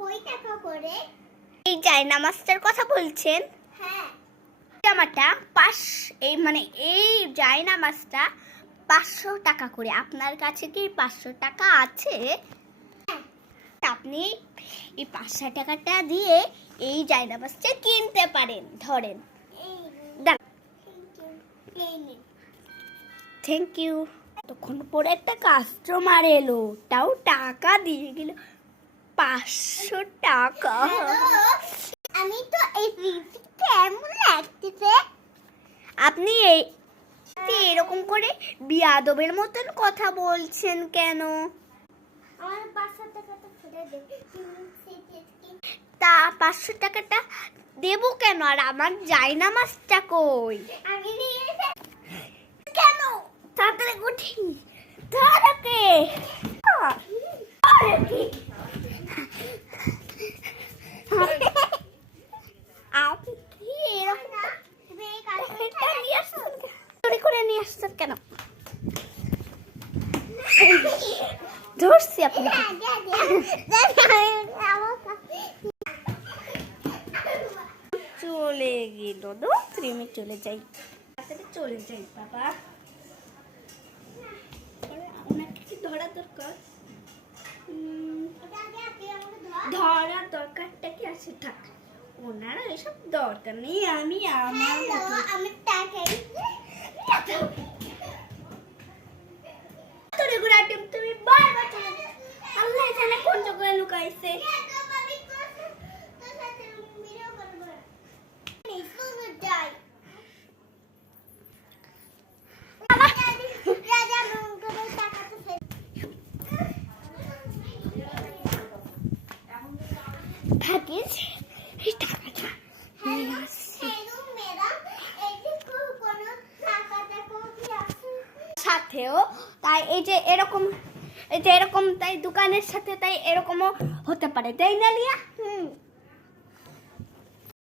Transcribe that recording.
কই টাকা করে? এই জায়নামাজটার কথা বলছেন? হ্যাঁ। জামাটা এই জায়নামাজটা 500 টাকা করে। আপনার কাছে কি 500 টাকা আছে? আপনি এই 500 টাকাটা দিয়ে এই জায়নামাজটা কিনতে পারেন। ধরেন, থ্যাংক ইউ। তখন পরে একটা কাস্টমার এলো, তাও টাকা দিয়ে গেল 500 টাকা। আমি তো এই পিপিটা কেমন লাগতেছে? আপনি এরকম করে বিয়াদবের মতন কথা বলছেন কেন? আমার 500 টাকাটা ফেলে দে। তা 500 টাকাটা দেবো কেন? আর আমার জায়নামাজটা কই? আমি নিয়ে কেন? তাড়াতাড়ি উঠি, তাড়াতাড়ি। আপনি কি এরকম তুমি এই কাজটা নিয়ে আসছেন? চুরি করে নিয়ে আসছেন কেন? ধরছি আপনি। চলে গেল, আমি চলে যাই, চলে যাই বাবা। ওনাকে কি ধরা দরকার? ধরার দরকারটা কি আছে? থাক, ওনারা এসব দরকার নেই। আমি আমার মতো আমি টাকাই তুমি বারবার চলে যাও। আল্লাহ জানে কোন জায়গায় লুকাইছে। থাকিস এই টাকাটা নিয়ে আসছি সাথেও। তাই এই যে এরকম তাই দোকানের সাথে তাই এরকমও হতে পারে, তাই না লিয়া?